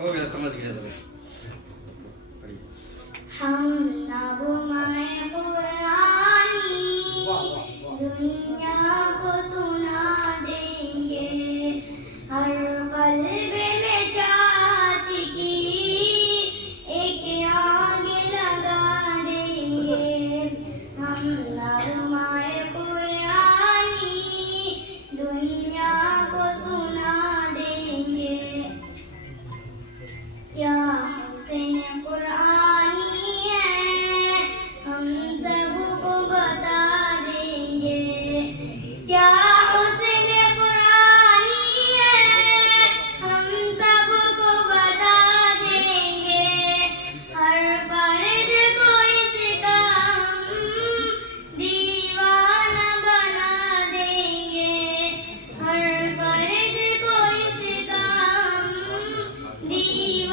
हो गया, समझ गया। हम नगमाए पुरानी दुनिया को सुना देंगे, हर कल्ब में चाहत की एक आग लगा देंगे। हम नगमाए पुरानी दुनिया को सुना देंगे। क्या हुस्न पुरानी है हम सबको बता देंगे। क्या हुस्न पुरानी है हम सबको बता देंगे। हर फर्द को इसका हम दीवाना बना देंगे। हर फर्द को इसका हम दीवाना